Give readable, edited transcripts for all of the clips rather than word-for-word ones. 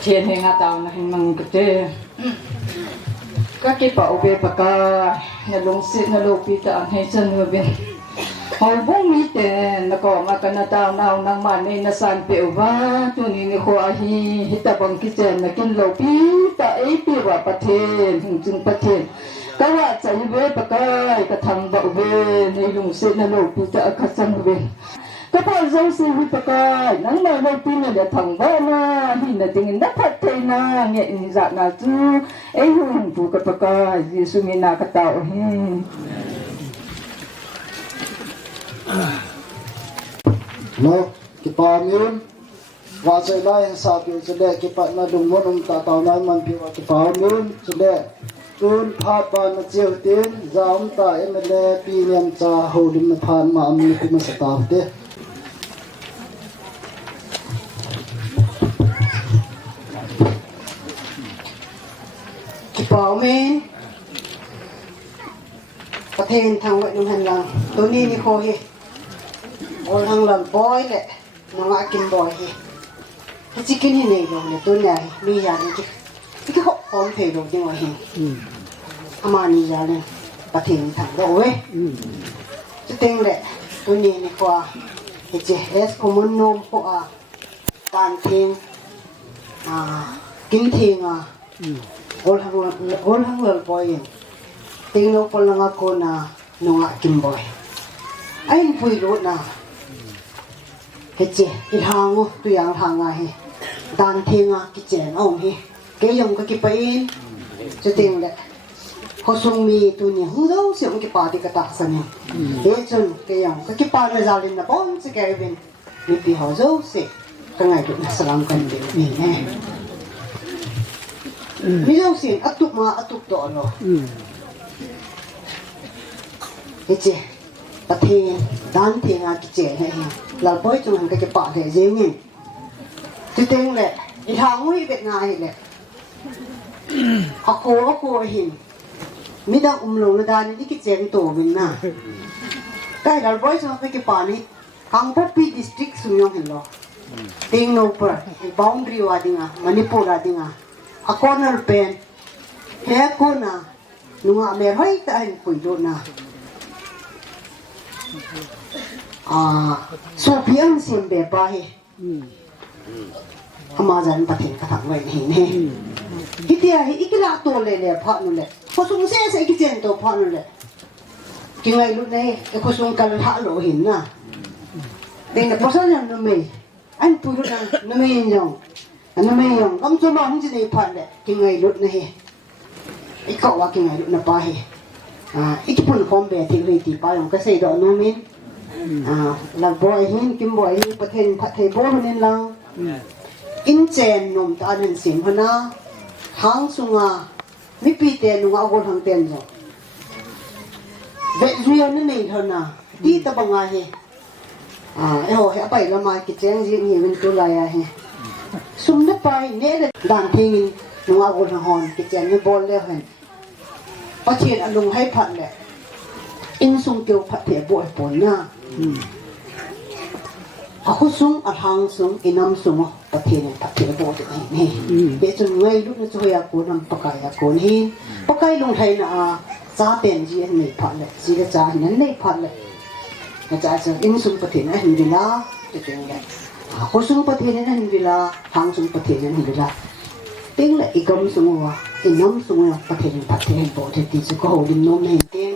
ประเทศแห่งอาตาวนะมังกเตก็เก็บเอาไปประกาศในลงสิในโลกปีตาให้ฉันว่าเป็นหอบุ้งมีแต่แล้วก็มากันอาตาวนาวนังมันในนาสันเปียวว่าตัวนี้ในข้อฮีฮิตาบังกิเจนนักกินโลกปีตาปีว่าประเทศจึงประเทศก็ว่าใจเวประกาศกระทำบ่เวในลงสิในโลกปีตาขัดสันเวก็พอเราสิวิปกายนั่งมาเราปีนี้จะทำบ้านะหินดิ่งนับพัฒนาเนี่ยอินจักนาจูหุ่นผูกปกายยิสุมินากตาวเฮโลกิปามินว่าจะได้สาบิจะได้กิปนาดุงมนุมตาตาวนั้นมันพิวกิปามินจะได้ตุนพาดบานมาเจียวเตียนจามตาเอ็มเลปีเนียมจ่าโฮดิมพานมาอมีคุมสตาฟเดเปล่าเมนประเทศทางวัดนุ่งหันหลังตัวนี้นี่โคเฮโอ้ทางหลังบอยแหละน้องอากินบอยเฮถ้าจิกินที่ไหนลงเนี่ยตัวไหนมีอย่างนี้ที่เขาพร้อมเพย์ลงจังหวะเฮอามานี่อย่างนี้ประเทศทางเราเว้ยจะเต็งแหละตัวนี้นี่กว่าเฮเจเอสคอมมอนโนมพวกการเทงกินเทงall hang lal boy tingno palang ako na nunga kimboy ayin pui lo na heche ilhango tuyang hanga he dan thenga kichen ong he ke yong ka kipain chuting le hosung mi tu ni huzo siom ki pa di ka tak san he chun ke yong ka kipa na zalin na bon se ke ben ni pi hozo se ka ngai du na salam kan de ni neมิจฉาสิ่งมาตุกตัวเนาะเฮ้ยประเทศด้านเทียงอากิเจให้เราบ่อยจนมันก็จะปะเลยเจ๊งี้ที่เต็งแหละอีทางมุ้ยเป็นไงแหละอาโคหินมิดังลงระดานนี่กิเจงโตมินน่ะใกล้เราบ่อยจนมันก็จะปะนี่คังพบปีดิสตริกสุยองเห็นหรอเต็งโนเปอร์บาวน์ดรีวาดิงะมณิปุระดิงะa corner pen he kona nunga mer hoi ta hin pui do na so pian sim be pa he amajan pathin ka thang wai ni ne hitia hi ikila to le pha nu le ko sung se ki chen to pha nu le ki ngai lu ne e ko sung kal ha lo hin na ding na posan na me an pui do na me nyong anh mấy ông ông cho nó không chỉ để phản đấy cái ngày lúc này ít cậuว่าcái ngày lúc này pa he ít phun không về thì người thì pa ông cái xây đó nó min là boy hin kim boy hinประเทศพัทยาบ่nên lang in chen nom ta nên sim hana hang sunga mi pi te nunga gon hang ten zo ve zuya ne nei thona ti ta banga he e ho he pai la mai ki cheng ji ni win tu la ya he sum na pai ne da dan thingin nunga gon hon ki chen ni bol le henประเทศอลุงให้ผัดแหละอินซุงเกียวผัดเถียบวยปนนะอาคุซุงอาทางซุงอินำซุงประเทศเนี่ยผัดเถียบวยตัวนี่เดี๋ยวจนไงลูกนี่จะอยากกูนำปากกายกูนี่ปากกายลงไทยนะจ้าเป็นจีนไม่ผัดเลยจีกจ้านั้นไม่ผัดเลยกจ้าจะอินซุงประเทศนั้นดีละจะเป็นไงอาคุซุงประเทศนั้นดีละทางซุงประเทศนั้นดีละเต็งเลยอีกคำซุงว่าอิน้ำสูงประเทศประเทศโบเทติสก็โหดินน้องเห็นเอง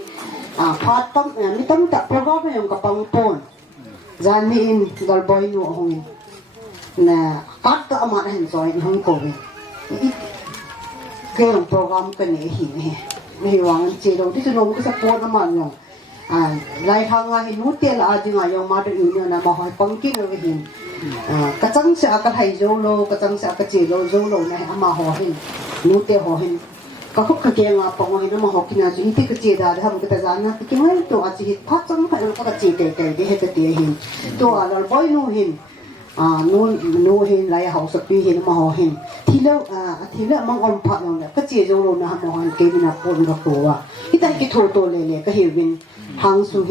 พาตั้มมีตั้มแต่โปรแกรมยังกับปังปอนจานนี้อินดัลบอยนู่หงนะกัดตัวอามาเห็นซอยห้องโกงเกี่ยวโปรแกรมกันเนี่ยหินเนี่ยไม่หวังเจโดที่จะลงก็จะปอนอามาเนาะไล่ทางงานหินนู้เตียละอาจจะงานยังมาดูเนี่ยนะมาหอยปังกิ้งเลยหินกระจังเสียกระไทยโจโลกระจังเสียกระเจโลโจโลนะอามาหอยหินนู้เตียหอยหินก็คุกเกี่ยงอ่ะปองหินมาหอยกินอะไรที่กระเจดาทำกระตาจานนะที่ไม่ตัวอาจจะหินพักจังไปแล้วก็กระเจเตะเดี๋ยวให้กระเตียหินตัวเราบ่อยนู้หินนู้หินไรหาวสปีหินมาหอยหินที่แล้วมังอมพักอย่างเนี้ยกระเจโจโลนะมาหอยเกี่ยงนะปนกับตัวที่แต่กิโทโตเลยก็เห็นวินทางสุเฮ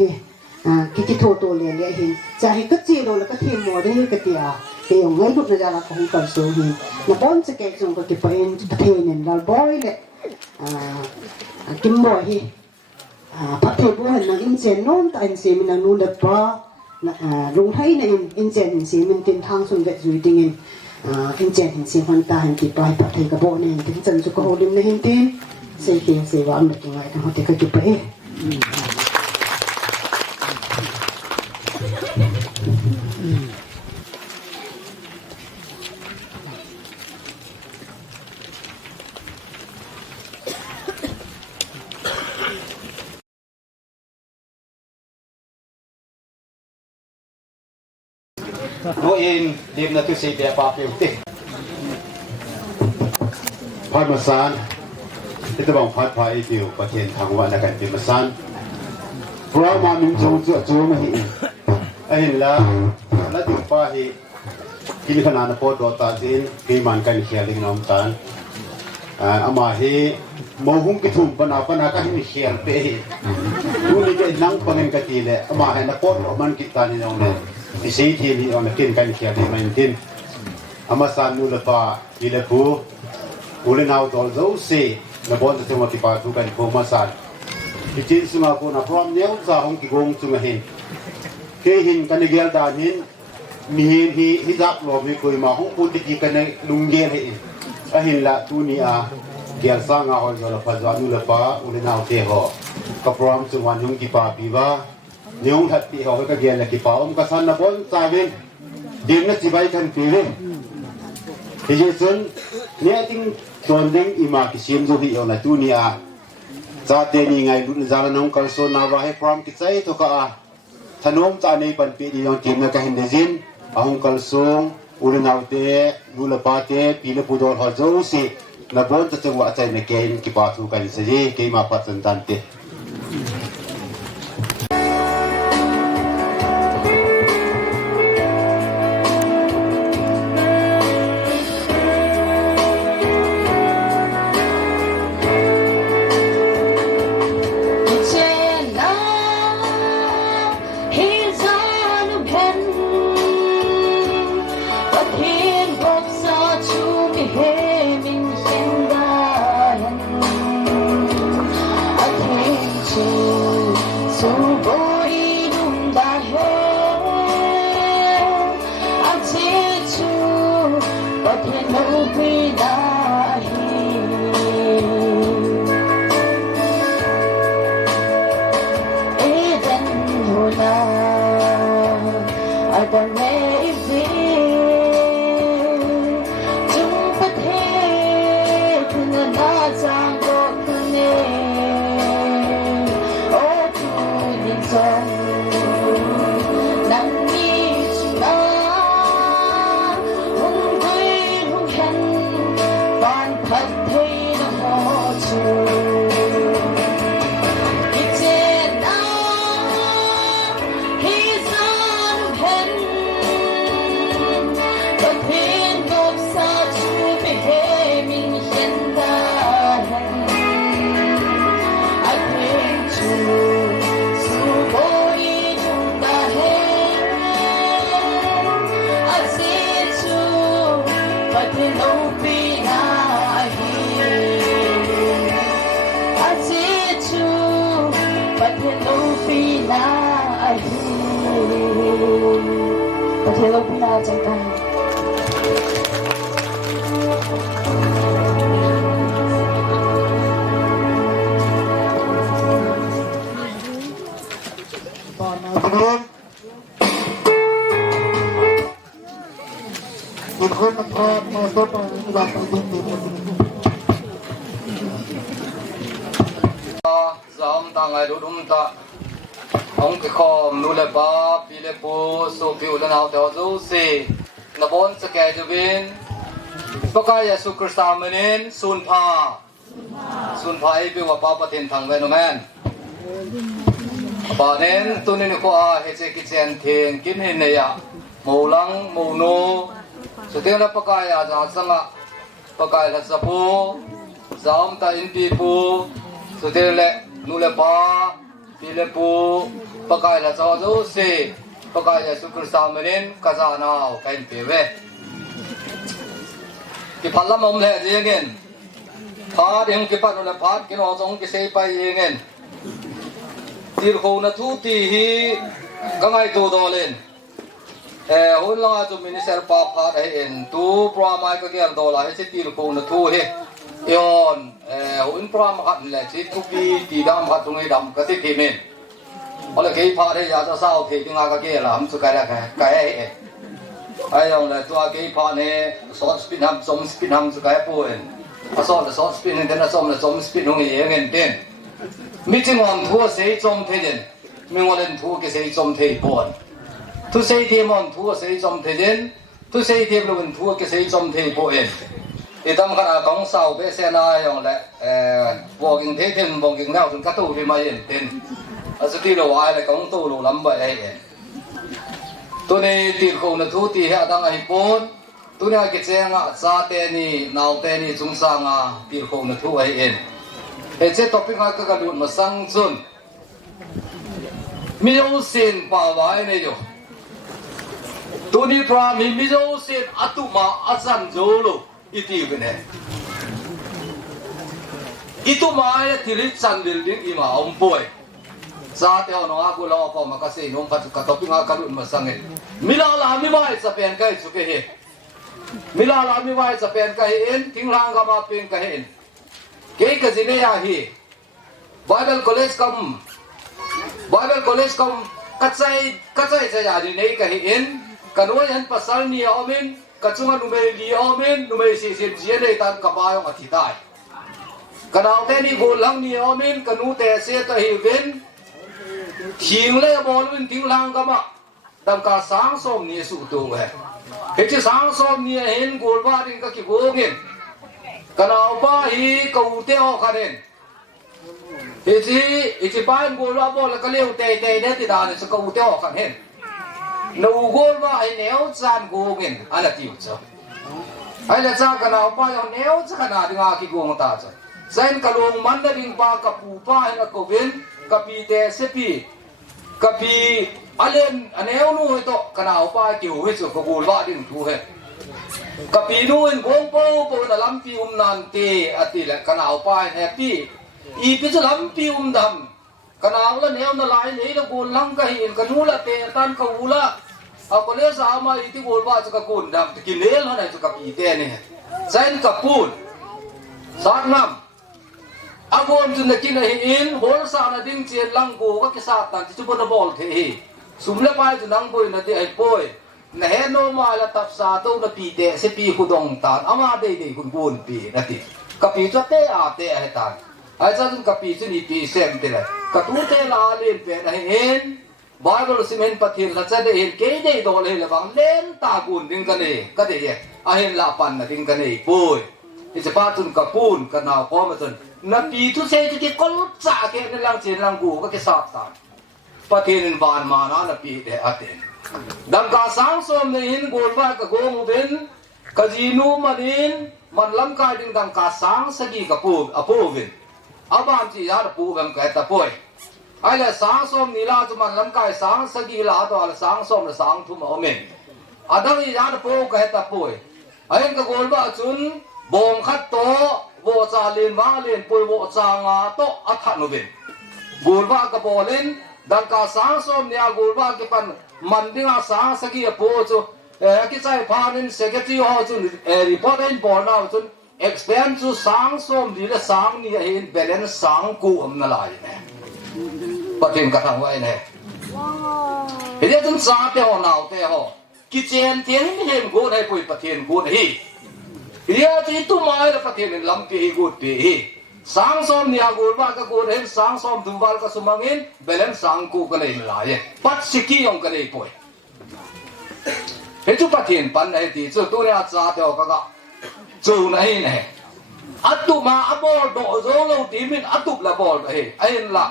กิโทโตเลยหินจะให้กระเจโลแล้วก็เทียมหมดได้กระเตีย เกี่ยวไงลูกนะจ๊ะเราของกันสูงหินนะบอนจะแก่จงก็เก็บไปเองประเทศเนี่ยเราบ่อยเลยกินบ่อยฮิประเทศบ่อยนะอินเจนโน่นแต่อินเจมินานูเล็บปะลุงไทยเนี่ยอินเจนอินเจมันตินทางสุดเด็ดจุดดิ่งอินเจนอินเจมันตาเห็นที่ไปประเทศกับบ่อเนี่ยถึงจันทร์สุขโหดิมเนี่ยเห็นที่เสียเกี่ยวเสียว่ามันยังไงทั้งหมดที่ก็เก็บไปโนเองเดียมนักศึกษาปาเปิลติพัดมาซานที่จะบอกพัดพายดิวประเทศทางวันนักการเดินมาซานเพราะมามินจูจูมาเห็นเห็นแล้วถึงป้าเห็นกินขนาดนั้นพอดอตาจินกิมันกันเขียนลิงน้ำตาลอามาเห็นมองหุ่นกิทุ่มปนากันเขียนเป้ดูนี่ก็นั่งปนังกันทีเลยอามาเห็นนักพอดมันกิตานี่น้องเนี่ยที่สิ่งที่นี่เรากินกันเขียนที่มันกินอามาสานนูเลปาอีเลปูอุเลนาวดอลโซซีนับบอนจะมาที่ปาทุกันพูมาสานที่จริงสมาคนนับรวมเนี้ยสาหงกิกงสุมาเห็นเคยเห็นกันในเกลดานหินมีเห็นฮิจับลมมีคุยมาหงปุ่นที่กันในลุงเกลเห็นเห็นละตัวนี้เกลสังอาหอยจอลพัดวานูเลปาอุเลนาวเทหอกับรวมสุวรรณยงกิปาปีบานิยมทัดที่เขาก็เกียนเลยที่ป่าวก็สันนับวันสายเวนดินนัดจีบายกันปีเลยที่เจสันเนี่ยทิ้งตอนเด็กอิมาคิชิมจูฮีเอาหน้าตัวนี้จัดเดนี่ไงจานน้องกัลโซนาวาให้พร้อมกิจใจทุกถนนจานในปันปีที่ยังทีมนักเห็นเดซินอาหงกัลโซงอุลนาวเตนูเลปาเตปีเลปูดอลฮอโจสินับวันจะจังหวะใจในเกณฑ์กิปาทุกันสิเกณฑ์มาปัจจันตันเตประเทศโลกพินาจังกันตอนนั้นคุณคนนักพรมาสบายแบบนี้ซ้อมต่างไงดูดุมตาองค์คอมนูเลบาปีเลปูสุพิวเลนาวเทวจูซีนบอนสแกจูบินปกายสุคริสตามินินสุนพาไอบิวปาปะเทนทางเวนแมนปาเนนตุนินโคอาเฮเจกิเจนเทงกินเฮเนียมูลังมูโนสุเทลปกายอาจารย์สังะปกายลัสปูซามตาอินปีปูสุเทเลนูเลบาปีเลปูปกายละจอจูซี pagka Yesu Kristo menin kasana kain pewe kipala mom le jengin pha ding kipat na phat kino jong ki sei pai yengen tir ko na thu ti hi kangai tu dolen hun la chu minister pa phat en tu pramai ka ger dola he tir ko na thu he yon hun pram khat le chi tu pi ti dam khat tungai dam ka ti ki men ole ke pha he ya sa sao ke tinga ka ke la ham su ka ra ka he ai ông là tua cái pha này short spin ham som spin ham su ka po en a so la short spin den a som la som spin hong ye ngen ten mi ting on thua sei som the den mi ngol en thua ke sei som the pon tu sei the mon thua sei som the den tu sei the lo en thua ke sei som the po en thì tâm khana kong sao be se na yong la walking the ten walking now sun ka tu ri mai en ten a su ti lo wai la kong tu lo lam ba ai en tu ne ti ko na thu ti ha dang ai pon tu ne ke chenga sa te ni nau te ni chung sa nga ti ko na thu ai en e che topic ha ka lu ma sang chun mi yo sin pa wai ne yo tu ni pra mi yo sin atu ma asan jo lo iti bene itu ma ya ti ri chan dil ding i ma om poi sa te ono aku lo ko ma ka se nom ka topic ha ka lu ma sang e mila la mi mai sa pen kai su ke he mila la mi mai sa pen kai en ting lang ga ma pen kai en ke ka jine ya hi bible college kam kachai sa ya ni nei ka hi en kanoi han pasal ni omin kachunga numei li omin numei si ji nei tan ka ba yong athi tai kanau te ni go lang ni omin kanu te se ta hi ven thing le bol win ting lang ga ma dam ka sang som ni su tu he he chi sang som ni hen gol ba ding ka ki go ngin kanau ba hi ko te o khanen he chi ban gol ba bol ka leu te ne ti da ne sa ko te o khan hen no gol ba ai neo chan go ngin ala ti u cha ai la cha kanau ba yo neo cha kana ding a ki go ta cha zain kalong man na ding ba ka pu pa na ko ven ka pi te se pi ka pi alen aneu nu to kanau pa ki hu he chu ko gol ba ding thu he ka pi nu en gong po na lam pi nan te ati la kanau pa he pi i pi chu lam pi dam kanau la neu na lai nei la gol lang ka hi ka nu la te tan ka u la a ko le sa ma i ti gol ba chu ka kun dam ki nel ha na chu ka pi te ne zain ka pun sat nam agon tu nakin hi in hol sa na ding chen lang go ka ki sa tan chu bo na bol the hi sum le pai tu nang boi na ti ai poi na he no ma la tap sa to na pi te se pi khu dong tan ama de kun bun pi na ti ka pi chu te a te a tan ai cha jun ka pi chu ni pi sem te la ka tu te la len pe na hin bible simen pathin la cha de hin ke de do le la bang len ta kun ding ka ne ka de ye a hin la pan na ding ka ne poi ti cha pa tun ka pun ka na ko ma tun na pi tu se ti ke kol cha ke ne lang chen lang gu ka ke sa ta pathin van ma na pi de aten dam ka sang som ne hin gol ba ka gong ben ka jinu manin man lam ka ding dam ka sang sa gi ka pu apu vin aban ti ya pu gam ka ta poi ai la sang som ni la tu man lam ka sang sa gi la to la sang som la sang thu ma men adang ya pu ka ta poi ai ka gol ba chun bom khat to wo cha len wa len poi wo cha nga to atha no ben gol ba ka bolen dan ka sang som nia gol ba ke pan man dinga sang sa gi po chu ki chai phanin secretary ho chu report in born now chu expand chu sang som di la sang ni hin balance sang ku am na lai ne patin ka thang wai ne he chung sa te ho naw te ho ki chen tiang ni hem go dai poi patin go hi dia ti tu mai la patin lam pi go pi hi sang som nia gol ba ka go hem sang som dumbal ka sumangin balance sang ku ka nei la ye pat siki yong ka nei poi he chu patin pan nei ti chu tu nia cha te ho ka chu nei ne atu ma abol do zo lo ti min atup la bol he ain la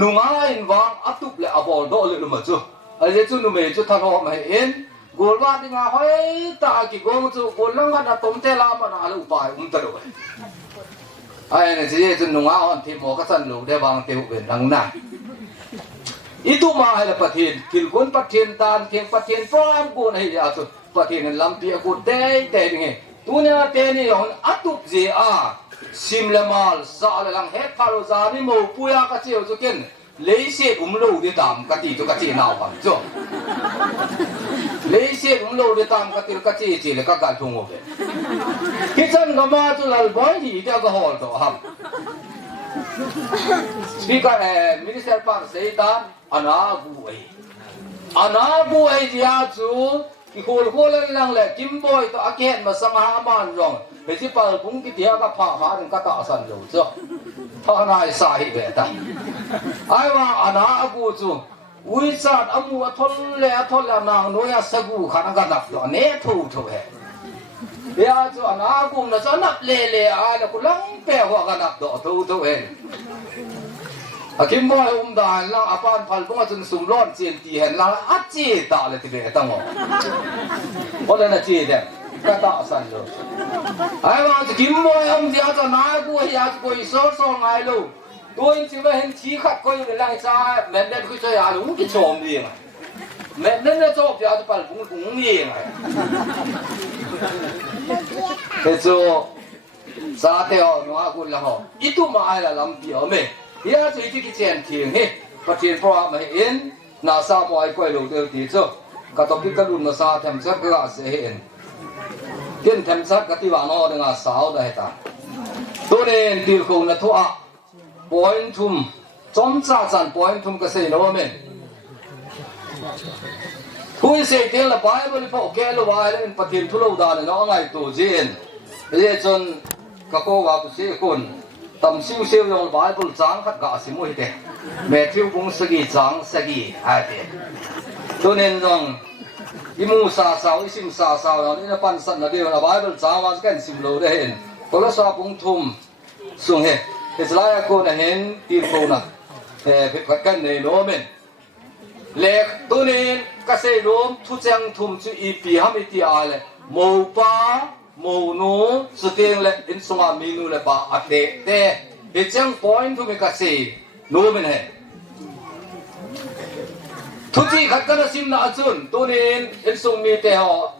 nunga in wang atup le abol do le ma chu ai chu nu me chu tha ho ma en gol ba ding a hoi ta ki gong chu gol lang na tom te la ma na lu pai ta do ai ne ji chu nunga on ti mo ka san lu de bang te ben lang na itu mah ada patin kilkun patin tan king patin pram kun hai ya tu patin lampi aku dei ni tunya te ni yon atup je a simlamal sa lang he phalo za ni mo puya ka chiu chu ken lấy xe cũng lâu đi tạm cái gì cho cái gì nào bằng chưa lấy xe cũng lâu đi tạm cái gì là các bạn thùng vậy cái chân cái mà tôi là bói gì theo cái hồ đó hầm khi cái minister park xây tan anh buổi gì à chú cái khổ lên lăng lệ kim boy to akhen mà sang hà man rồi để chỉ bảo cũng cái tiếng cái phá đến cái tạo sản rồi chưa thà này sai vậy ta ai mà anh aku chú uy sát amu thol le nàng nói sagu khana cái nắp đó nè thu hết bây chú anh aku nó cho nắp le ai là cũng lăng bè hoa cái nắp đó thu hết kim boy đàn là apan phal bông chân sum lon chen ti hen là ắt chi ta le ti be ta ngo o le na chi de ka ta san lo ai mà kim boy dia cho na ku ya ku so ngai lo tôi chỉ về hen chi khát coi le lang cha men den ku cho ya lu ki chom đi mà men den na cho ya phal bông cũng ni mà thế cho sa theo nó ku la ho itu ma ai là làm biểu me ya zu ji ki chen thieng he patien pro ma in na sa mo ai koi lo de ti cho ka to ki ka lu na sa them sa ka se hen ken them sa ka ti wa no de nga sao da ta to ne ti ko na tho a point thum chom cha chan point thum ka se no men hui se te la bible pho ke lo wa le patien thu lo da no ngai to jin ye chon ka ko wa ku se kon tầm siêu siêu用 Bible 章khát cả xí mũi thế, mẹ thiếu cũng sẽ ghi章sẽ ghi hai thế, cho nên rằng imu sa sao isim sa sao đó nên là pan sẵn là điều là Bible 章 mà cái sim lô đấy hen, có là sao cũng thum xuống hết, thì lại cô này hen tiền cô nè, phải cái này nó mình, lệ cho nên cái xe lốm thu trang thum chữ ipi ham iti ai lệ, màu pa màu nô sự tiền lệ in sung à menu lệ ba ắt để để chẳng point thu mình cái gì nô mình hè thu chi khát cái sim na chun tu nên in sung mi te họ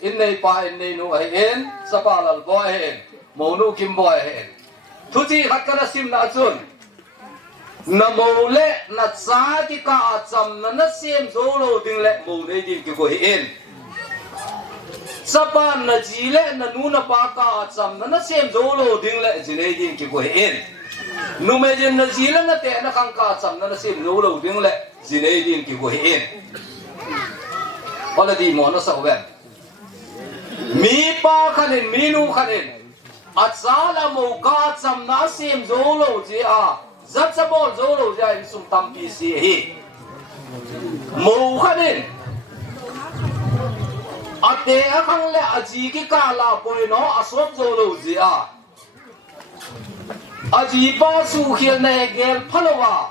in này pa in này nô hay in sapa là boy hay màu nô kim boy hay thu chi khát cái sim na chun na màu lệ na cha cái cả chấm na xem số lô tiền lệ màu đây tiền cái của in sapa na jile na nuna pa ka cham na sem zolo ding le jine ding ki ko hen nu me jin na jile na te na khang ka cham na sem zolo ding le jine ding ki ko hen ola di mo na sa wen mi pa khanin minu khanin atsala mo ka cham na sem zolo ji a zat sa bol zolo ja in sum tam pi si hi mo khanin ate akhang le aji ki ka la poi no asop zo lo ji a aji pa su khil ne gel phalowa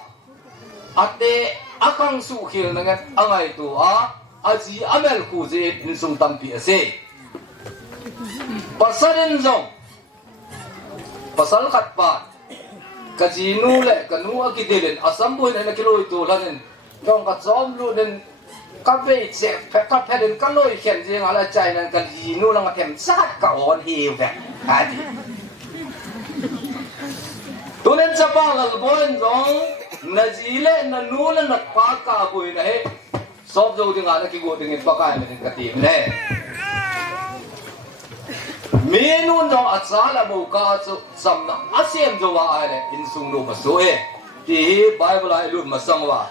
ate akhang su khil na ngat angai tu a aji amel khu je in sum tam pi ase pasarin zo pasal khat pa kajinu le kanu akidelen asam boy na kiloi tu lanen tong ka zom lu den các vị sẽ phải các phải đến các lối hiện gì mà là chạy là cái gì nu là thèm sát cả ổn hiểu vậy à gì tôi nên chấp bằng là bốn giống là gì lệ là nu là nặc phá cả buổi này shop rồi thì ngài là cái gỗ thì người bác ai mình cái tiền này menu giống ăn sáng là một cái sắm là ăn xem rồi ai này in sung đồ mà số ấy thì Bible lại luôn mà sang vào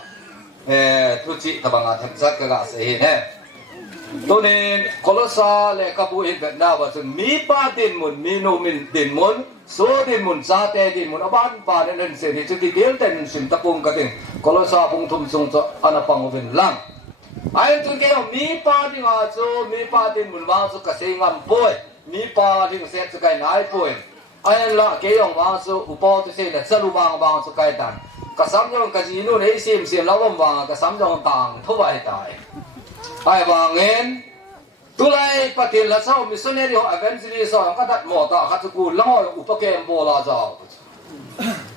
thu chi tabang at hemsat ka sa hin he to nen kolosa le kabu in na wa sun mi pa din mun minu min din mun so din mun sa te din mun aban pa nen se ni chuti del ten sim tapung ka tin kolosa pung thum sung cho ana pang wen lang ai tu ke mi pa din a cho mi pa din mun wa so ka se ngam poi mi pa din se chu kai nai poi ai la ke yong wa so upo tu se la chalu bang bang so kai tan cái sắm trong cái gìนู่n ấy xem lão ông vàng cái sắm trong tàng thâu bài tài ai vàng ngén tu lại bắt tiền là sao missionary họ evangelist họ cái đặt mỏ ta cái chú lão họ upakem bola giàu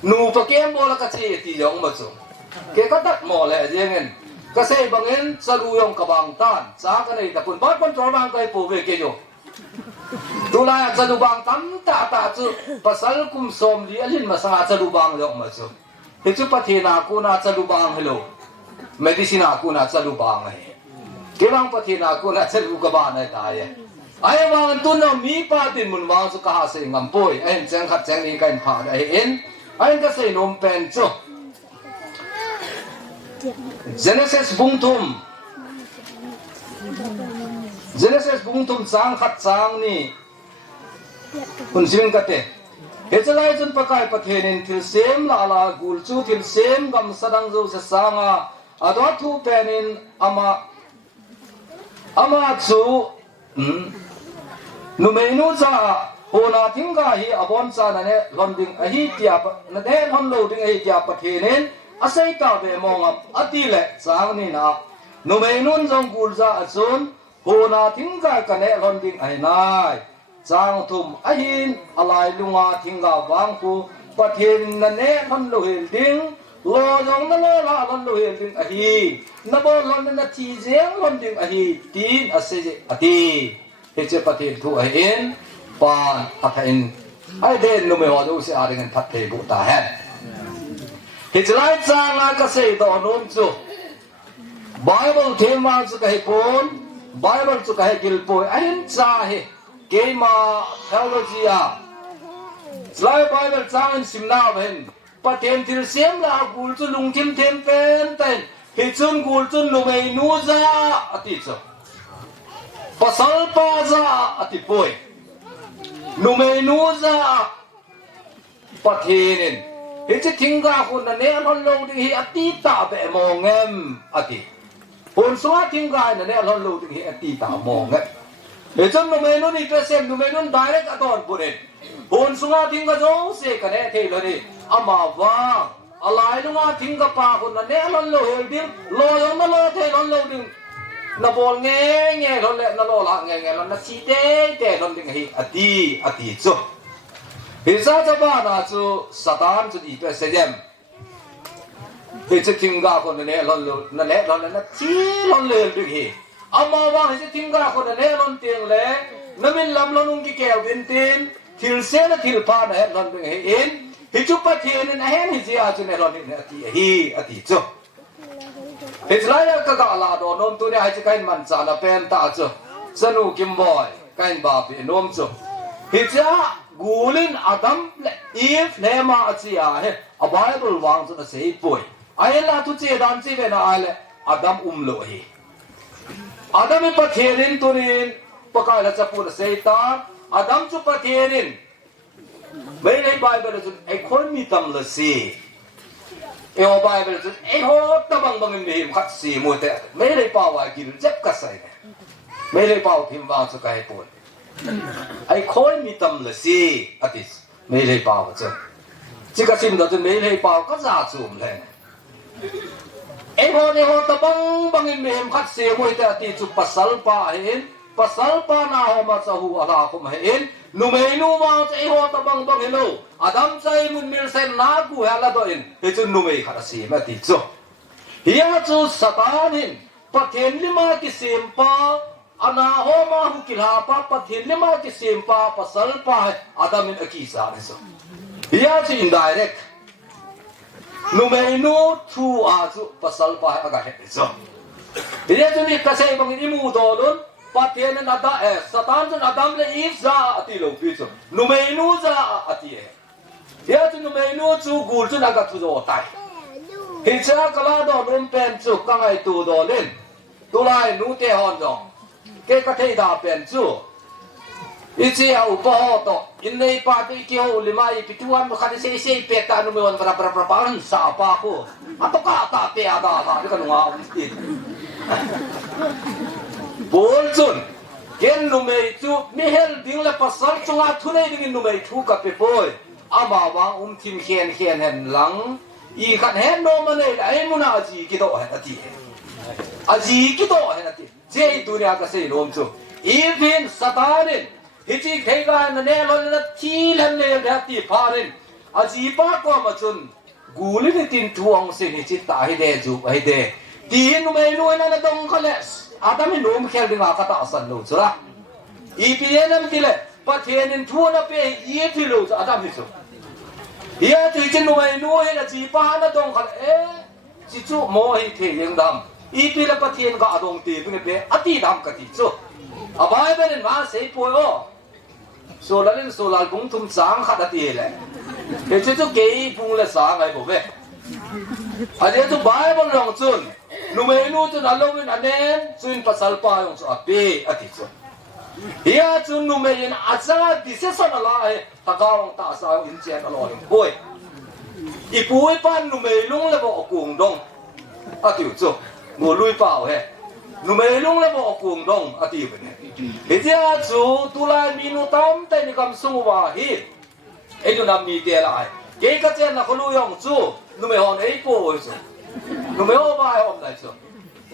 nu upakem bola cái gì thì giống mà chú เกก็ตัดหมอแหละยังเงินก็เสบางเงินสรุยงกบางต้านสากันเลยแต่คุณบ้านคนจอมางก็ไอ้ปู่เวกอยู่ตุลาสรุบางตั้มตาจูภาษาคุมสมลีอลินมาสังสรุบางเรื่องมาจูที่จูประเทศนากูน่าสรุบางฮัลโหลmedicinaกูน่าสรุบางให้เกี่ยงประเทศนากูน่าสรุกบานให้ตายไอ้บางตุนเรามีปาติมุนบางสุขหาเสียงงป่วยไอ้เจ้าขัดเจ้านี้กันผ่านไอ้เอ็นไอ้ก็เสียนมเป็นจูGenesis bungtum Genesis bungtum sang khat sang ni kun sim kate hechalai chun pakai pathenin thil sem la la gul chu thil sem gam sadang zo sa sanga adwa thu penin ama chu numeinu cha hona thinga hi abon cha na ne londing a hi tia na de hon lo ding a hi tia pathenin asai ta be mongam atile sang ni na numenun jong gulza achun hona thingga kane londing ai nai chang thum ahin alai lunga thinga wangku pathin na ne hon lo hil ding lo jong na lo la hon lo hil ding ahi na bo lon na thi jeng londing ahi tin asai ati heche pathin thu ahin pan athain ai den nume ho do se aring that the bu ta han Hicilai changa ka sei do nom chu Bible thema chu ka hi pon Bible chu ka hi gilpoi ahin cha he keima theology a Slai Bible chang simna ben paten thil sem la gul chu lungtim them pen ten hi chun gul chun numei nu za ati chu pasal pa za ati poi numei nu za pathenin Hicit tingga kun na ne hon lo ding hi ati ta be mongem ati. Hon suwa tingga na ne hon lo ding hi ati ta mongem. Hicit no menu ni presem no menu direct aton punin. Hon suwa tingga jo se kane the lo ni ama wa alai lu nga tingga pa kun na ne hon lo hel ding lo yong na lo the hon lo ding na bol nge hon le na lo la nge lo na chi te hon ding hi ati chu. Hisa jaba na chu satan chu di pe sejem hisa tinga ko ne lon lo na le lon na chi lon le du hi amma wa hisa tinga ko ne lon tiang le na min lam lon ki ke win tin thil se na thil pa na lon du hi in hi chu pa thi ne hen hi ji a chu ne lon ni ati chu Hizlaya ka ga la do nom tu ne ai chi kain man cha na pen ta chu sanu kim boy kain ba pi nom chu hija Gulin Adam if lema achia he a Bible wang to say boy ai la tu che dan chi ve na ale Adam lo hi Adam e patherin turin pakai la chapu na sei ta Adam chu patherin bei nei Bible chu ai khon mi tam la si e o Bible chu ai ho ta bang mi him khat si mo te mei nei pa wa gil jep ka sai mei nei pa phim wa chu kai pon ai khoi mi tam la si atis mei lei pao cha chi ka sim da chu mei lei pao ka za chum le ai ho ne ho ta bang in me hem khat se moi ta ti chu pasal pa na ho ma cha hu ala khum he in nu mei nu ma ai ho ta bang hello adam chai mun mil sen na gu ha la do in he chu nu mei kha si ma ti chu hiya chu satanin pathen lima ki sim pa ana homa hu kilha pa pathin lima ki simpa pasal pa adam in akisa ne so hiya chi indirect numeinu thu a chu pasal pa aga he so hiya chu ni ka sei bang imu do lun pathin na da satan chu adam le if za ati lo pi chu numeinu za ati e hiya chu numeinu chu gul chu na ga thu do tai hi cha kala do rum pen chu ka ngai tu do len tu lai nu te hon dong cái cái thầy đào biển chú, ít chỉ hậu bảo to, in này ba cái kiểu lima ít tuan mà khai xây bẹt ta nó mới bả hắn sao ba cô, à to cả ta bẹt ta cái con ngao ít, bốn chun, cái nó mới chú, mi hel tiếng là pasal chung à thu này tiếng nó mới thu cả bể bôi, à mà vang tim khen lăng, ý khát hẹn nó mà này lại muốn nào gì cái đó hết đi, à gì cái đó hết đi. Jai dunia ka sei lom chu even satanin hichi theiga na ne lon na thi lan le da ti pharin aji pa ko ma chun กูเลยได้ตินทวงสิ่งที่จิตตาให้เดจูให้เดตีนุไม่รู้นั่นตรงเขาเลยอาตมาไม่รู้มันแค่ดึงอากาศสั่นรู้จุละอีพีนั้นที่เลยประเทศนั้นทั่วนั้นเป็นยี่ที่รู้จุอาตมาไม่รู้เฮียจุจินุไม่รู้เห็นจีป้านั่นตรงเขาจิจูโมหิเทียงดำอีพีละประเทศก็อารมณ์ตีเป็นเรื่องอดีตดำกันที่จุอาบายเป็นว่าเสียป่วยโซลาร์เล่นโซลาร์บุ้งทุ่มสางขัดตีเลยเห็นจุเกย์บุ้งเลยสางไงผมเว้ยอันนี้จุบายบนหลงจุนนุไม่รู้จุนอารมณ์นั้นเองจุนภาษาปายองจุอภิอธิจุเฮียจุนนุไม่ยินอาจารย์ดิเซสันอะไรตะการองตาสาวอินเจนอร่อยป่วยอีป่วยปันนุไม่ลุงเลยบอกกุงดงอธิจุงูลุยเปล่าเฮ้นุไม่ลุงเลยบอกกุงดงอธิเป็นเฮียจุตุลามีนุตามแต่นี่คำสุ่มว่าฮีไอ้จุนมีเดียร์อะไรเกี่ยกับเจ้าหน้าคนรู้ยังจู่นุไม่หอนไอ้ป่วยจู่นุไม่เอาไปหอนได้จู่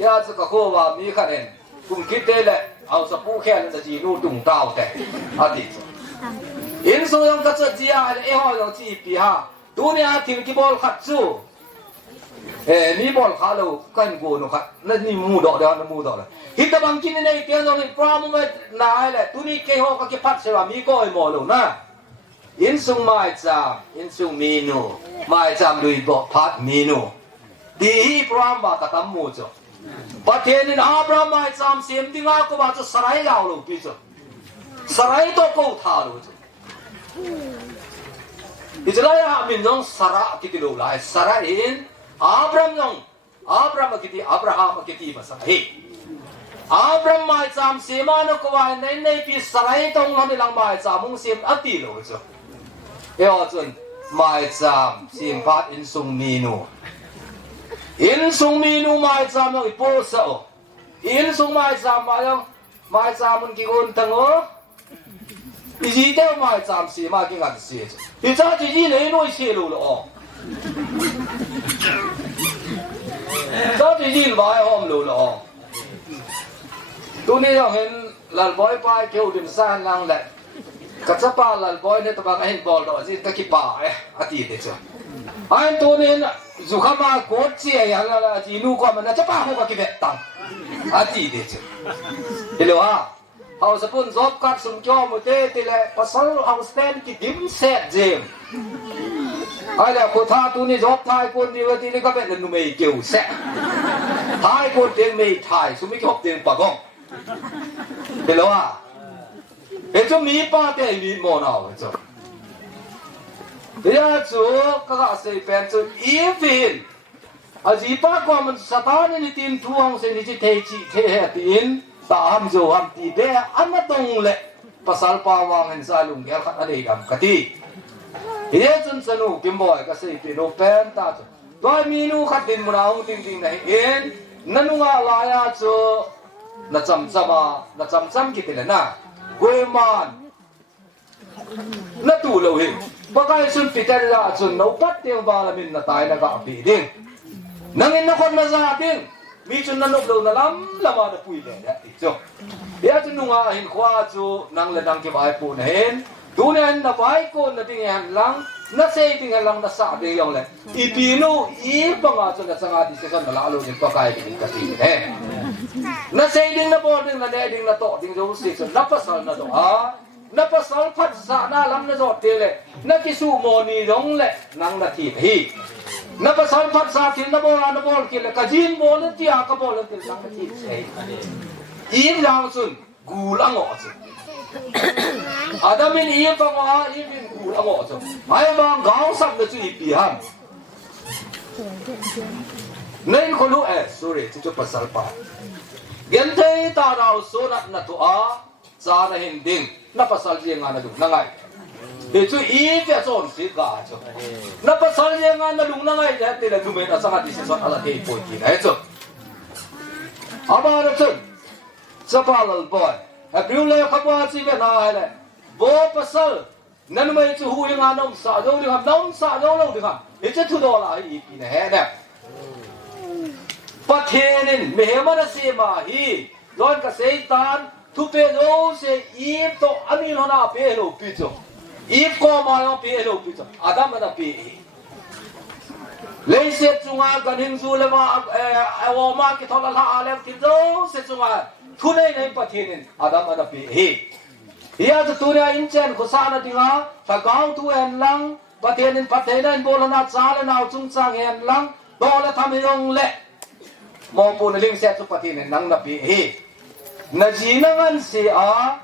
ยาจะก็เขาว่ามีคะแนนคุณคิดได้แหละเอาสปูแค่นั้นจะจีนู่ตุ่งเต้าแต่อดีตอินสูยังก็จะจีอะไรเอ้หอยจีปีฮะตัวนี้ทีมกีบอลขัดจู่นี่บอลขาเรากันกูนุขัดนั่นนี่มูดอกเดียวนั่นมูดอกเลยฮิตบังกินในเกมเราเนี่ยพร้อมไม่นายแหละตัวนี้เกี่ยวกับกี่พัดเสียมีก็ไอ้หมอลูนะอินซุงไม่จำอินซุงมีนูไม่จำดูบอกพัดมีนูดีพร้อมว่ากระทำมูจ้ะประเทศนี้อาบราไม่จำเสียมดิ้งอาก็ว่าจะสลายเราลูกพี่จ้ะสลายตัวกูท่าลูกจ้ะอิสราเอลมินน้องสระกิติลูกไล่สระอินอาบรามน้องอาบรามกิติอับราฮัมกิติมาสลายอาบรามไม่จำเสียมานุกว่าในปีสลายตรงนั้นลังไม่จำมุงเสียมอติลูกจ้ะเออจนไม่จำเสียมพัดอินซุงมีนูอินซุงมีนูไม่จำน้องอีโป้เสาอินซุงไม่จำมายังไม่จำมันกี่คนตั้งอ๋ออีจีเดียวไม่จำเสียมากี่กันเสียจ้ะอีจ้าจีจีเลยน้อยเสียลูกอ๋อจ้าจีจีไม่หอมลูกอ๋อตัวนี้เราเห็นหลานบอยไปเกี่ยวดินสานลังแหละกัจจปาหลานบอยเนี่ยตะบังเห็นบอลดอกจีตะกี้ป่าอดีตจ้ะไอ้ตัวนี้น่ะสุขมาโคตรเสียอย่างละจีนูก็มันจะป้าหัวกี่เบ็ดตังอดีตจ้ะเดี๋ยวฮะเอาสกุลจบกัดสมจอมุเตติเลยภาษาเอาสแตนกิดิมเซตเจมไอ้แล้วคนท่าตัวนี้จบทายคนดีว่าที่นี่ก็เป็นนุ่มไม่เกี่ยวเซตทายคนเตียงไม่ทายสมิจบเตียงปากกงเดี๋ยวฮะเฮ้ยจะมีป้าเตียงมีมอนาเว้ยจ้ะเดี๋ยวจู่ก็เสียเป็นจู่อีฟินอาจีป้าก็มันสถานีนี่ทีมทวงเส้นที่เทจิเทตินตามจู่ฮัมตีเดะอันนั้นตรงเลยภาษาปาวางเงินสาลุงแกขัดอะไรกันกติเฮ้ยจนสนุกกิมบอยก็เสียเป็นโอเปนตาจู่ตัวมีนูขัดดินมันเอาจริงๆนะเอ็นนั่นว่าลายจู่น่าจำกิติเลยนะเวมันน่าตูเราเห็นบางทีสุนพิจารณาสุนเราปัดเดียวบาลมินน่าตายน่ากับปีดิ้งนั่งอินนักคนมาซาดิ้งมีจุนนั่นเราน่าล้ำละมาน่าปุยเลยเนี่ยจ้ะเดี๋ยวจุนนุ่งเห็นขวาจู่นั่งเล่นนั่งเก็บไอ้ปูนเห็นดูเนี่ยน่าไปคนน่าดิ้งหันหลังน่าเสียดิ้งหันหลังน่าสาดิ้งอย่างเลยอีปีนู้อีบังอาจจะน่าสังอาดิเสกันน่าลาลุนี่ปะกายดิ้งกติเนี่ยน่าเสียดิ้งน่าบอลดิ้งน่าเดดิ้งน่าโตดิ้งจะรู้สึกน่าภาษาน่าดูนับภาษาพัฒนาลำนักจอดเตเลยนักกิสุโมนีร้องเลยนั่งนาทีฮีนับภาษาพัฒนาที่นับบอลกิเลกจินบอลที่อากาบอลกิเลนั่งนาทีเซ่อินยาวสุนกูลังอสุนอาดามินอินฟังว่าอินกูลังอสุนไอ้บางก้าวสักนั่นสุดอีปีฮันนั่นคนรู้sorry ที่จะภาษาปาเกณฑ์ที่ตาเราสุนัขนัทว่าซาเห็นดิ้งนับภาษาเรียงงานนั่นดูนั่งไงเดี๋ยวช่วยอีเจ้าสอนสิกาจ้ะนับภาษาเรียงงานนั่นดูนั่งไงจะตีละดูเมตาสังกัดที่สอนอะไรที่พูดกินไอ้จ้ะอาบาร์จุนสปาลล์บอยไอ้พิวเลยขับว่าสิเวน่าเลยบ่ภาษานั่นไม่จะหูยังงานน้องสาวดูดิครับน้องสาวดูดิครับเดี๋ยวจะทุดอลอะไรอีกนี่แน่ประเทศนี้ไม่เห็นมันเสียมาฮีร้อนกับเซตันทุเปโรเซอีฟโตอันนี้เราหน้าเปโลปิโตอีฟก็มาเราเปโลปิโตอาดัมมันเป lấy xe chung à gần hình du là mà mà cái thằng là ale cái đâu xe chung à thu này bắt thiên adam ada pi hi ya tu ria in chen ko sa na tinga ta gao tu en lang bắt thiên nên bol na cha le nào chung sang en lang do là tham yong le mo pu na ling xe tu bắt thiên nang na pi hi na ji na ngan si a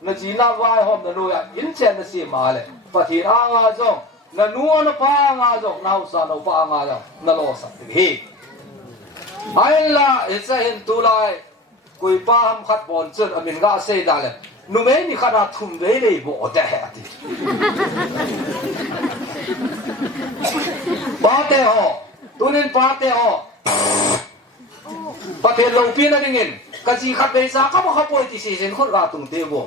na ji na vai hom na lo ya in chen na si ma le bắt thiên a nga jong na nuo na pa nga jong na sa na pa nga jong na lo sa hi ai la isa hin tu lai kui pa ham khat bon chut amin ga se da le nu me ni khana thum ve le bo ta ha ti ba te ho tunin pa te ho pa te lo pi na dingin ka ji khat ve sa ka ma poi ti si sen khot ga tung te bo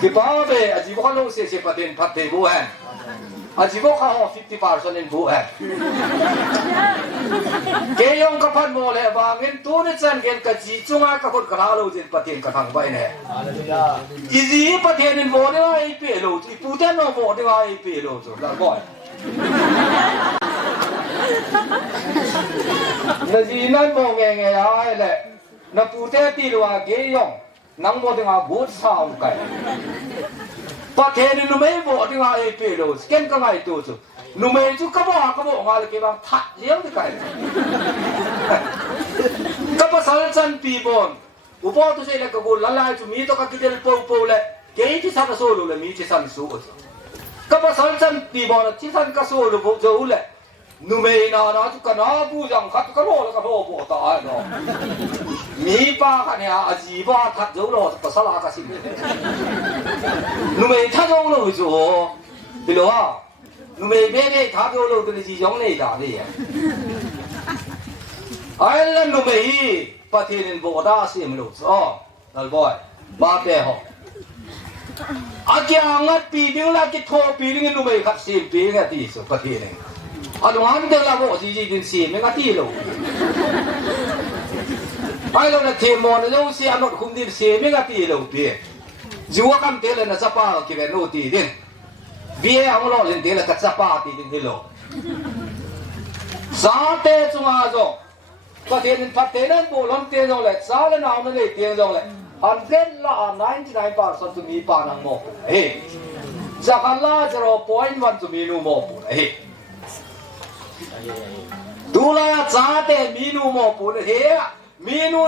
ki pa be a ji bo lo se se pa ten phat te bo ha a ji bo ka ho 50% in bo ha ke yong ka phan mo le ba ngin tu ni chan gen ka ji chunga ka khot ka lo jin pa ten ka thang bai ne hallelujah i ji pa ten in bo de ai pe lo ti pu ten no bo de ai pe lo so la boy na ji nan mo nge ai le na pu te ti lo a ke yong nang mo de nga bu sao kai pa ten nu me bo de ai pe lo ken ka ngai tu so nu me chu ka bo nga le ke bang tha yeng de kai ka pa sal chan pi bon u po tu se le ka go la la chu mi to ka ki del po le ke ti sa ka so lo le mi ti san su ka pa sal chan pi bon ti san ka so lo bo jo le nu me na chu ka na bu jang khat ka lo ka bo ta no mi pa ka ne a ji ba khat jo lo pa sa la ka si nu me tha jo lo jo bi lo a nu me be be tha jo lo de ji yong nei da de ya ai la nu me hi pa thi nin bo da si mi lo so dal boy ba te ho a kya ngat pi ding la ki tho pi ding nu me khat si pi nga ti so pa thi nin a lu han de la bo ji din si me nga ti lo ai lo na the mo na lo si anot khum din si me nga ti lo pi jiwa kam te le na sa pa ki ve no ti din vie ang lo len de la ka sa pa ti din lo sa te chung a zo pa the nin phat te nan bo lon te zo le sa le na na le te zo le an gen la 99% tu mi pa nang mo he zakala 0.1 tu mi nu mo he tu la cha te mi nu mo pu he mi nu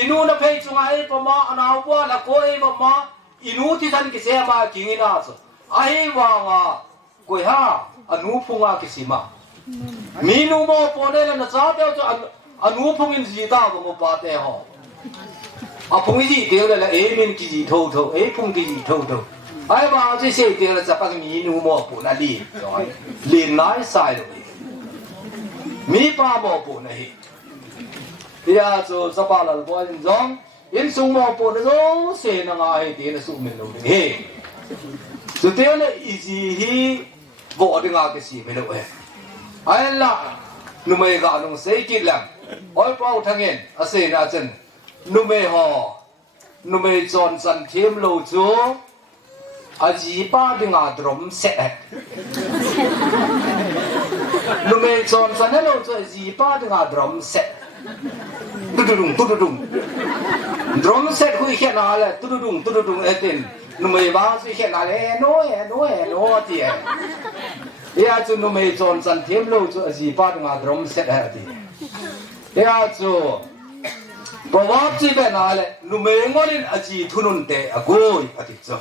inu na phei chung ai pa ma anau bua la koi ma ma inu ti than ki se ma ki ni na so ai wa nga koi ha anu phunga ki sima mi nu mo po ne na cha te cho anu phung in ji ta ko mo pa te ho a phung ji te le e min ki ji tho tho e phung ki ji tho tho ai ba ji se te le cha pa mi nu mo po na li rồi li nai sai rồi mi pa mo po na hi ya cho sa pa la bo in jong in sung mo po na zo se na nga he te na su min lo he so te le i ji hi bo de nga ke si me lo he ai la nu me ga nong se ki la oi pau thangin a se na chen nu me ho nu me chon san thêm lo chu a ji pa de nga drom se nu me chon san lo chu a ji pa de nga drom se tu dung drum set hui khe na le tu dung etin nu me ba si khe na le no ti ya chu nu me chon san thêm lo chu a ji pa de nga drum set ha ti ya chu Bawab si be na le numengorin aji thunun te agoi ati cho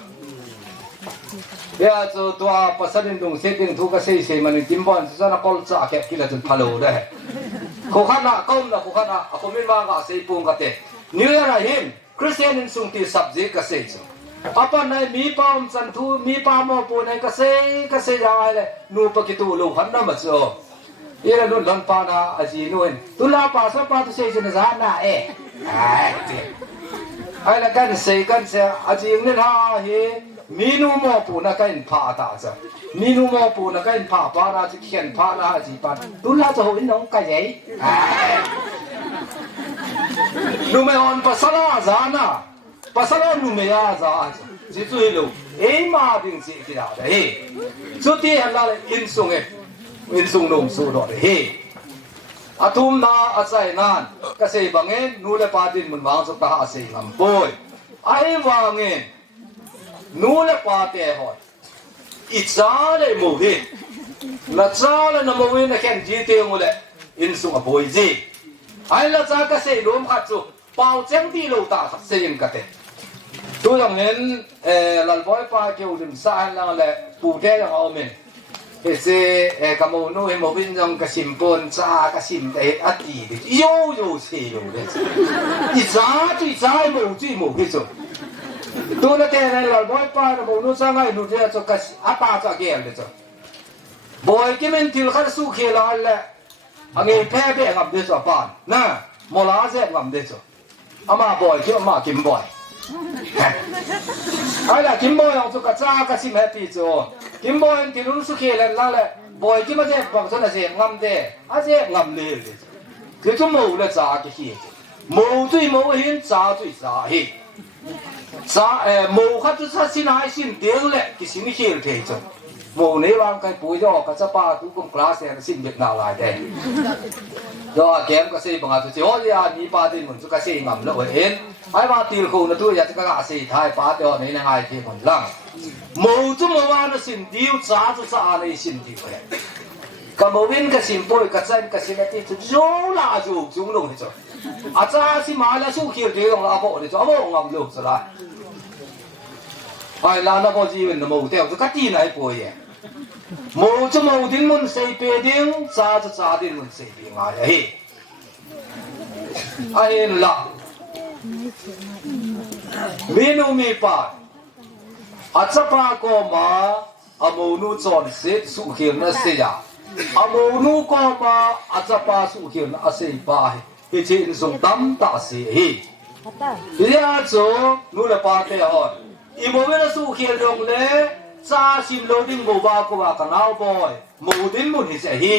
ya cho tua pasarin dung setting thu ka sei sei mani timbon sa na kol cha ke kila chun phalo de ko khana kom na ko khana ko min wa ga sei pung ka te new year a him christian in sung ti subject ka sei cho apa nai mi pam san thu mi pa mo pu nai ka sei ja le nu pa ki tu lu han na ma cho ira nu lon pa na aji nu en tu la pa sa pa tu sei chun za na ai là cái xe aji nên ha he minu mo pu na cái pha ta sa minu mo pu na cái pha pa na chỉ khen pha na aji pa tu la cho in nong cái gì nu me on pasala za na pasala nu me ya za ji zu lu e ma ding ji ki da he chu ti han la in sung e อินซุงนงสู้ดอดเฮอาทุมนาอาศัยงานกษตรบางเงินนูเลปาดินมันวางสุตาอาศัยงามป่วยไอ้วางเงินนูเลปาเตะหอยอิจฉาเลยมูฮิละจ้าเลยนโมวินแค่จีเตียงเลยอินซุงอภัยจีไอ้ละจ้ากษตรรวมขัดจุเป่าเจ้งที่เราตาขัดเสียงกันเตตัวอย่างเงินหลังบ่อยปาเกี่ยวถึงสายแล้วแหละปูเตะอย่างเอาเมนเสกำมูนูเฮโมวินยังกระสิมปนจ้ากระสิมเตะอดีตโยโย่เสียเลยอีจ้าที่จ้ามูจีมูที่สุดตัวนั้นแต่ในหลังบ่อยปาเนโมนูสังไงนูเดียจะกระอาตาจะเกี่ยวเลยจ้ะบ่อยกิมันทิลขัดสู้เขียนแล้วแหละอันนี้แพ้เบี้ยงับเดือดจ้ะปานนะมลาเจ็บงับเดือดจ้ะอามาบ่อยที่อามากินบ่อยไอ้ละกินบ่อยเอาตัวกระจ้ากระสิมแฮปปี้จ้ะกินบ่อยที่รู้สึกเขียนแล้วแหละบ่อยกินมาเจ็บบางส่วนเจ็บงับเดือดอาเจ็บงับเลยคือทุ่มมูเลยจ้ากี่เขียนมูจุยมูหินจ้าจุยจ้าเฮจ้ามูขัดจุดสัสินายสินเดียวเลยกี่สินเขียนเทจ้ะมูนี่วางใครปุยดอกกระจ้าป้าทุกคนคลาสเนี่ยสินเบ็ดนาลายแดงดอกแก้มก็สิบังอาจจะโอ้ยนี่ป้าดินมันจะก็สิงับแล้วเห็นไอ้บ้าตีลูกนะตัวอยากจะกระสิท้ายป้าเดี๋ยวนี้นะไอ้ที่มันลังมูจุมว่านะสินเดียวจ้าจุดจ้าในสินเดียวเลยก็มูวินก็สินปุยก็สินก็สินที่จุดโจลาจุกจุงลงที่จ้ะอาจารย์สิมาแล้วสู้เขียวเดียวเราบอกเลยจ้ะบอกงับลูกสลายไอ้ลานาบจีวินนะมูเดียวจะกัดที่ไหนปุยมูจุมูดินมันเสียเปียดิ้งจ้าจุดจ้าดินมันเสียเปียงไงไอ้ละมีนูมีปาอาจจะปรากฏมาอามูนูจอนเสดสุขีนเสียอามูนูก็มาอาจจะปาสุขีนเสียไปที่จีนส่งตั้มตาเสียฮีเรียกโจนูเลปาเตอร์อีโมเวลสุขีนลงเลยจ้าชิมโลดิ้งบูบากูว่ากันเอาบ่อยมูดินมุนฮิเสียฮี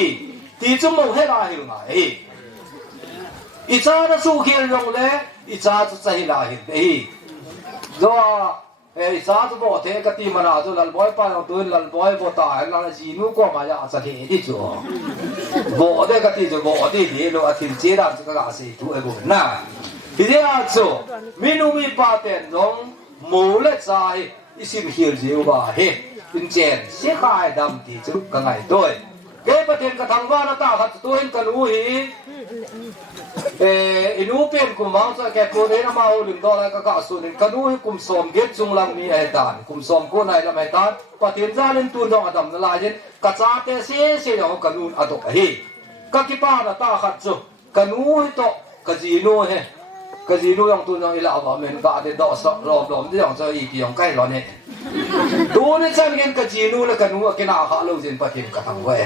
ที่จมูกให้ลาหิวไงอีจ้าจะสู้เขียนลงเลยอีจ้าจะใจลาหินเอ้จ้าอีจ้าจะบอกเทกตีมันอาจจะหลังบ่อยไปเอาตัวหลังบ่อยบ่ตายหลังจีนูก็มาจะอาจจะเห็นที่จ้าบอกเทกตีจะบอกที่เดียวอาทิตย์เจริญจะกระสีทุกเรื่องน่ะทีเดียวจ้ามีนูมีปาเต็นน้องมูเลใจอีสิมเขียนเจียวบ่าเฮ้เป็นเจนเสียขายดำที่จุกกันไงด้วยเก็บประเด็นกระทั่งว่าตาขัดตัวเองกันหูหีอินูเป็นกุมมังจะแก่ตัวเองมาเอาหนึ่งดอลลาร์ก็กะส่วนหนึ่งกันหูหีกุมสมเก็บจุงลังมีไอ้ตานกุมสมคนไหนละไม่ตานประเทศจารินตุนดองอดัมละลายเย็นกระจาเตเสียเสียของกันหูอดอกเฮก็คิดป้าตาขัดจุกันหูหีโตกะจีโน่เฮกะจีโน่ยังตุนยังอิลาบะเมนกะเดดอสรอบๆที่ยังจะอีกยังใกล้แล้วเนี่ยดูนี่ฉันเห็นกะจีโน่และกันหูกินอาหารเราเห็นประเทศกระทั่งเว้ย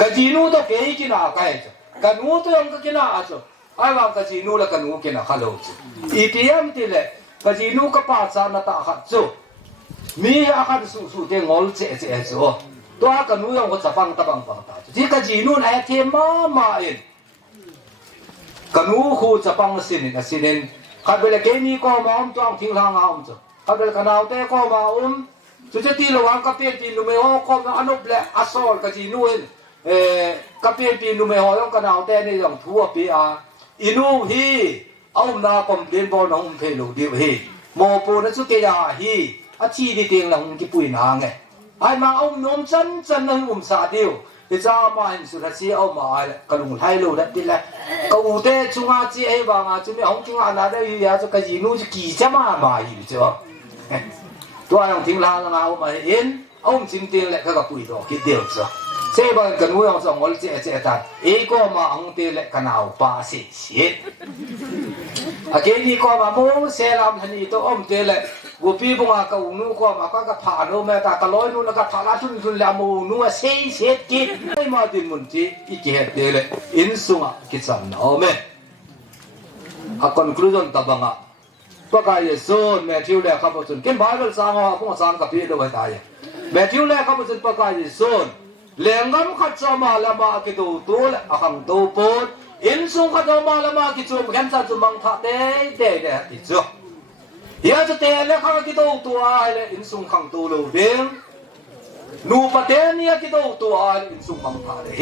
กะจีนูตัวเกย์กินอะไรกันนูตัวยังกินอะไรจ้ะไอ้บางกะจีนูและกันนูกินอะไรลูกจ้ะอีทีเอ็มที่เลยกะจีนูกับป้าจานตาขัดจ้ะมีอาการสู้ๆเตงอลเจ๊เจ๊จ้ะตัวกันนูยังก็จะฟังตาจ้ะที่กะจีนูไอ้เทียมมาเองกันนูคู่จะฟังสินขัดเวลาเกย์นี่ก็มาตัวทิ้งทางเอาจ้ะขัดเวลากันเอาแต่ก็มาจุดที่ระหว่างกับเปียนปีนุ่มเหอก็มาอนุบและอัศวรกจีนูกับเปียนปีนุ่มเหอต้องกันเอาแต่ในอย่างทั่วปีอินูฮีเอาหน้าคอมเดินบอลน้องเพลูเดียวฮีโมปูนัสุเกียฮีอาชีดีเตียงหลังกี่ปุยนางไงไอ้มาเอานมจันนั่งสาเดียวที่จะมาเห็นสุดที่เอามากระลุงไทยโลดัดดิแหละก็อุเตจุงอาจีไอ้บางอาจุนี่ห้องจุงอานาได้ยังจะกจีนูจะกี่จะมาอยู่จ้ะตัวยังทิ้งลาแล้วเอามาเห็นเอาจริงจริงแหละก็ปุยดอกคิดเดียวจ้ะเชื่อบ้านกันว่าอย่างสองวันเจ๊ตันเอกก็มาอังเตลกันเอาป้าเสียอาเกนี่ก็มาโม่เซรามทันีตัวเตลกูปีบุงอากูนูก็มาก็ผ่านโนแม่ตาตะลอยนู่นก็ผ่านทุนแล้วมูนูเสียกินไม่มาดินมุนที่อีเกเตลอินสุงะคิดสันเอาไหมอาคอนคลูจอนตบังอ่ะปากายโซนแมทธิวแลข้าพเจ้าเก็บไบเบิลสางว่าพวกสางกับพี่เราไว้ตายแมทธิวแลข้าพเจ้าปากายโซนเลี้ยงกันขัดจามาละมาคิดตัวละอาคังตัวปนอินสุงขัดจามาละมาคิดตัวแค่จะมังทัดเด้ติดจ้ะเฮียจะเตะแล้วข้าคิดตัวอะไรอินสุงขังตัวโลเด้ง นูประเทศนี้กิโตตัวอันสุมังพาเลย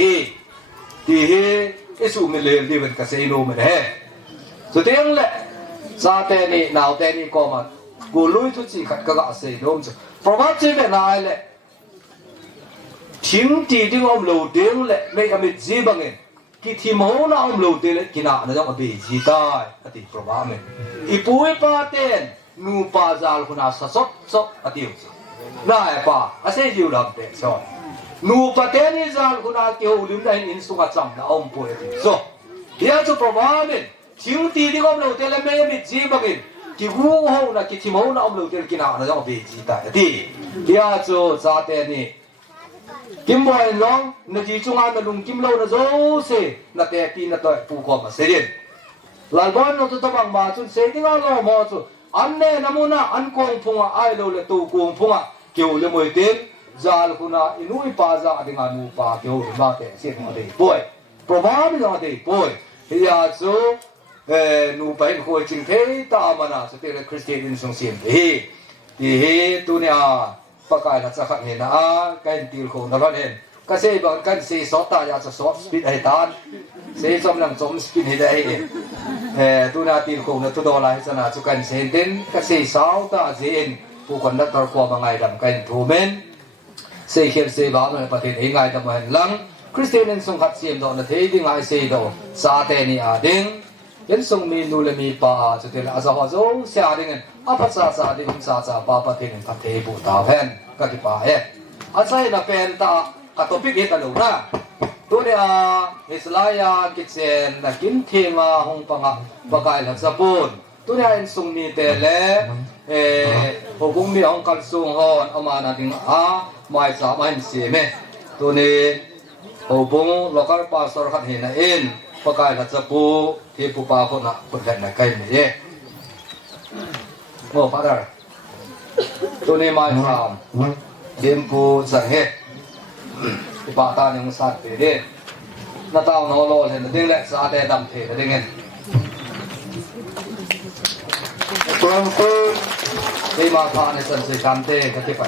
ที่เอสุมิเลลีวันกษณูมันสุดที่ยังแหละซาเตนี่นาวเตนี่ก็มากูลุยทุกสิ่งขัดกระเสยน้มจุเพราะว่าที่เป็นอะไรแหละทิ้งที่ที่อมโลเดียงแหละไม่ทำให้จีบังเงินที่ที่มองน่าอมโลเดียงเลยกินอะไรต้องเอาไปจีตายอติเพราะว่ามันอีปุยปาเตนนูปาจาลคุณอาสสสอติอุสน่าปาอาศัยอยู่ลำเตะสอนนูปาเตนี่จาลคุณอาเกี่ยวลืมได้อินสุกัดจำน่าอมปุยติสเดี๋ยวจะเพราะว่ามันทิ้งที่ที่อมโลเดียงเลยไม่ทำให้จีบังเงินที่หูเขาน่ะที่มองน่าอมโลเดียงกินอะไรต้องเอาไปจีตายที่เดี๋ยวจะซาเตนี่กิมบอยน้องนาทีช่วงนั้นลุงกิมเล่านะโจ้เสนาเตปีนาตัวผู้ความมาเสียนหลายวันเราจะต้องมาจนเสียที่งานเราหมดจุอันเน่น้ำมันอันกงพุงไอ้เราเลยตัวกงพุงเกี่ยวเลยมวยเต็มจาลคุณาอินุยปาจาดิ่งานูปาเกี่ยวมาเตะเสียงมาเตะป่วยเพราะว่าไม่มาเตะป่วยที่อาจูนูไปเห็นคนจริงเทตามันนะสเตลคริสเตียนส่งเสียงที่ตัวเนี่ยปากกาหน้าจะขัดเห็นนะกันตีลโคนักเห็นก็เสียบางกันเสียสอตายาจะสอบสปีดให้ทานเสียจำนำจมสปีดให้ได้ตัวนาตีลโคนักตัวดอลลาร์จะน่าจะกันเสียเด่นก็เสียสาวตาเสียนผู้คนนักตะควบางไงดำกันทูเมนเสียเขียนเสียบ้านในประเทศเองไงดำมันหลังคริสเตียนส่งขัดเสียมดอกนาทีดิ่งไงเสียดอกซาเตนีอาดิ่งยันส่งมีนูเลมีป่าจุดเดียวอาซาฮาโซเสียดิ่งอาพัสสาดิ่งซาซาป่าประเทศประเทศบุตรแผ่นก็ที่ป่าอาศัยนับเป็นตากระตุพิเกตลูกนะตัวเนี่ยอิสลายากิเซนนักกินเทมาหงปังปะกายหลักสะปูนตัวเนี่ยอินส่งมีเตเลพวกมีองค์การส่งฮอนเอามานั่งไม่สามารถเสียไหมตัวนี้พวกเราก็ภาษาขัดเห็นเองปะกายหลักสะปูที่ผู้ป่าคนน่ะคนใหญ่ในใกล้นี่โอ้พระเจ้าตัวนี้ไม่ทำเดิมผู้สังเกตที่ป่าตาหนึ่งสัตว์เด็ดน้าตาโนโลเห็นดิ้งเล็กสาเดดำเทดิ้งเงินตัวที่มาทานในสันติการเตะก็ที่ไป